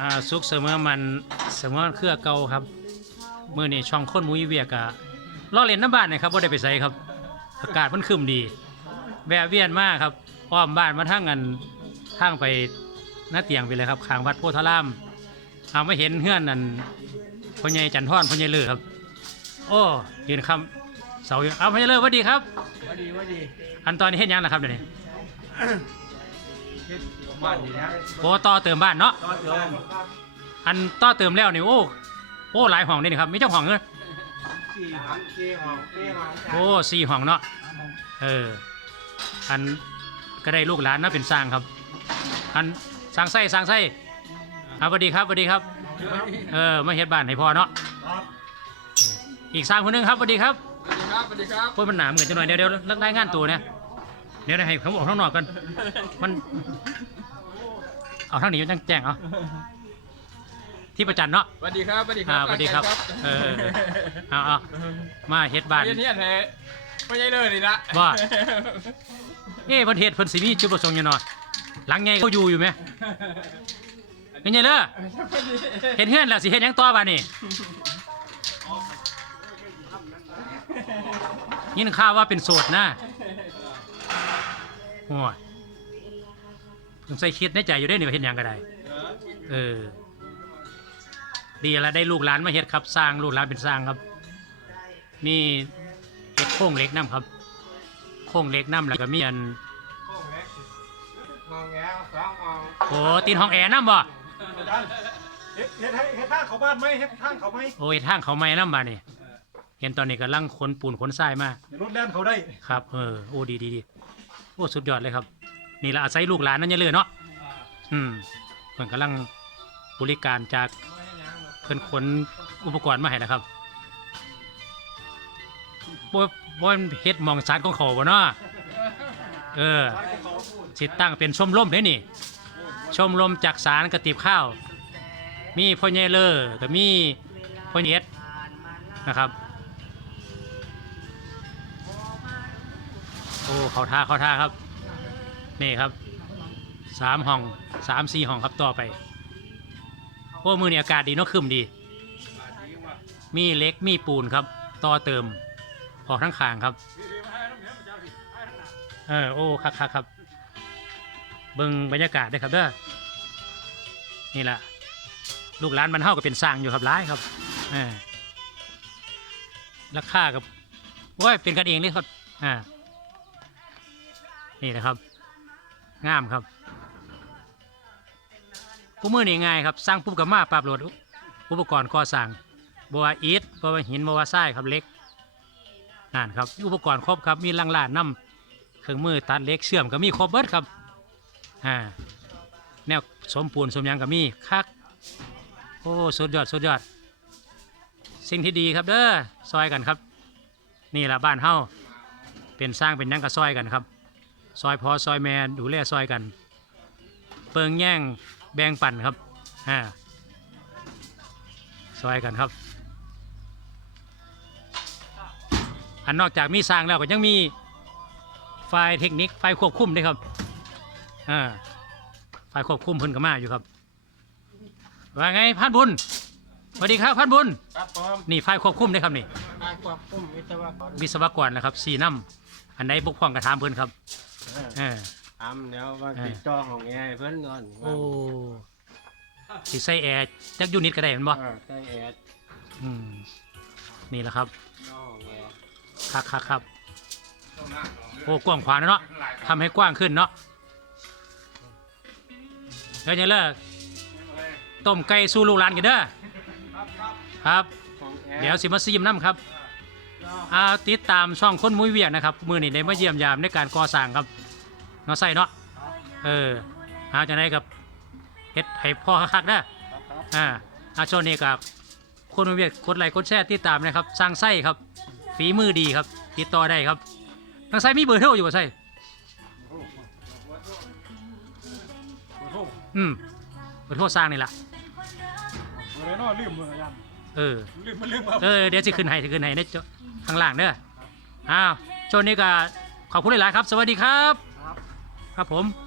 อ่าสุกเสมอมันเสมอมันเครือเก่าครับเมื่อนี้ช่องคนมุ้ยเวียกะล้อเล่นน้ำบ้านนะครับว่าได้ไปใส่ครับ อากาศมันครึมดีแวะเวียนมากครับอ้อมบ้านมาทั้งกันทางไปหน้าเตียงไปเลยครับข้างวัดโพธารามเอาไม่เห็นเฮือนนั่นพ่อใหญ่จันทร์พ่อใหญ่เลือครับ โอ้ยืนคำเสาอยู่เอาพ่อใหญ่เลือสวัสดีครับ ว่าดีว่าดี อันตอนนี้เห็นยังนะครับเดี๋ยวนี้เฮ็ด บ้านดีนะโอ้ต่อเติมบ้านเนาะตอนเดิมอันต่อเติมแล้วนี่โอ้โอ้หลายห้องนี่นี่ครับมีเจ้าห้องเนอะสี่ห้องสี่ห้องสี่ห้องโอ้สี่ห้องเนาะ เออ อันก็ได้ลูกหลานเนาะเป็นสร้างครับ อันสร้างไส้สร้างไส้ครับสวัสดีครับสวัสดีครับ เออมาเฮ็ดบ้านให้พ่อเนาะอีกสร้างคนหนึงครับสวัสดีครับสวัสดีครับสวัสดีครับโอ้ยมันหนาเหมือนจังหน่อยเดี๋ยวเดี๋ยวรายงานตัวเนี่ย เดี๋ยวให้เขาบอกข้างนอกกัน มัน เอาทางนี้มันจังแจ้งเอาที่ประจันเนาะ สวัสดีครับสวัสดีครัอ่าสวัสดีครับเออเออเออ เอาเอามาเฮ็ดบ้านเฮียนเฮียนแท้ไม่ใช่เลยนี่ละว่า เอ้เพิ่นเฮ็ดเพิ่นสิมีจุดประสงค์อยู่เนาะหลังไงเขาอยู่อยู่ไหมเป็นไงเด้อเห็นเฮือนแล้วสิเฮ็ดหยังต่อบ้านี่ยินข่าวว่าเป็นโสดนะ โอ้ยสงสัยคิดในใจอยู่ได้นี่ว่าเฮ็ดหยังก็ได้ เออ ดีแล้วได้ลูกหลานมาเฮ็ดครับ สร้างลูกหลานเป็นสร้างครับ มีเฮ็ดโค้งเหล็กน้ำครับ โค้งเหล็กน้ำแล้วก็มีอันห้องแอร์สองห้องโอ้ตีนห้องแอร์น้ำบ่เฮ็ดเฮ็ดให้เฮ็ดทางเขาบ้านไหมเฮ็ดทางเขาไหมโอ้ยทางเขาไม่น้ำบ่านี่เห็นตอนนี้กำลังขนปูนขนทรายมาเดี๋ยวรถแล่นเขาได้ ครับ เออ โอ้ดีดีดี โอ้สุดยอดเลยครับ นี่ละอาศัยลูกหลานนั่นยังเลยเนาะอืมเพิ่นกำลังบริการจากเพิ่นขนอุปกรณ์มาให้แล้วครับบ่บ่เฮ็ดมองสารของเขาบ่เนาะเออสิตั้งเป็นชมรมเด้นี่ ชมรมจากสารกระติบข้าว มีพ่อใหญ่เลอก็มีพ่อเอ็ดนะครับ โอ้เขาท่าเขาท่าครับ นี่ครับสามห้องสามสี่ห้องครับต่อไปโอ้มือนี่อากาศดีเนาะครึมดี มีเล็กมีปูนครับ ต่อเติมออกทั้งขางครับ เออโอ้คักคักครับ เบิ่งบรรยากาศด้วยครับเด้อนี่แหละลูกหลานมันเท่ากับเป็นสร้างอยู่ครับร้ายครับเออราคากับว้ยเป็นกันเองเลยครับอ่า นี่นะครับงามครับผู้มือนี่ง่ายครับสร้างปุ๊บกับมาปรับโหลดอุปกรณ์ก่อสร้างบัวอิฐบัวหินบัวทรายครับเล็กนั่นครับอุปกรณ์ครบครับมีลังลานน้ำเครื่องมือตัดเล็กเชื่อมก็มีครบเบิดครับอ่าแนวสมปูนสมยังก็มีคักโอ้สุดยอดสุดยอด สิ่งที่ดีครับเด้อซอยกันครับ นี่แหละบ้านเฮาเป็นสร้างเป็นยังก็ซอยกันครับ ซอยพอซอยแมนดูแลซอยกัน เปิงแย่งแบ่งปันครับอ่าซอยกันครับ อันนอกจากมีสร้างแล้วก็ยังมีฝ่ายเทคนิคฝ่ายควบคุมด้วยครับอ่าฝ่ายควบคุมเพิ่นก็มาอยู่ครับว่าไงพันบุญสวัสดีครับพันบุญครับผมนี่ฝ่ายควบคุมได้ครับนี่นายควบคุมวิศวกรวิศวกรนะครับสีน้ำอันใดบกพร่องกระถามเพิ่นครับเออทำแล้วว่าติดต่อของแอร์ให้เพิ่นก่อนโอ้สิใส่แอร์จักยูนิตก็ได้แมันบ่เออใช้แอร์อืมนี่แหละครับต่อของแอร์ครับครับครับโอ้กว้างขวางนะเนาะทำให้กว้างขึ้นเนาะแล้วยังเลิกต้มไก่สู้ลูกหลานกันเด้อครับ ของแอร์ เดี๋ยวสิมาซีมน้ำครับ อาติดตามช่องคนมุ้ยเวียกนะครับมือนี่ได้มาเยี่ยมยามในการก่อสร้างครับเนาะใส่เนาะเออเอาจะได้กับเฮ็ดให้พ่อคักๆนะอ่าอาช่วงนี้กับคนมุ้ยเวียกกดไลค์กดแชร์ติดตามนะครับสร้างไส้ครับฝีมือดีครับ ติดต่อได้ครับทางไส้มีเบอร์โทรอยู่บ่ไส้อืมเบอร์โทรสร้างนี่แหละเมื่อไรเนาะลืมเมื่อยัน เออ ลืมมันลืมเอาเออเดี๋ยวจะขึ้นให้จะขึ้นให้ในจอข้างล่างเด้ออ้าวช่วงนี้ก็ขอบคุณหลายๆครับ สวัสดีครับ ครับครับผม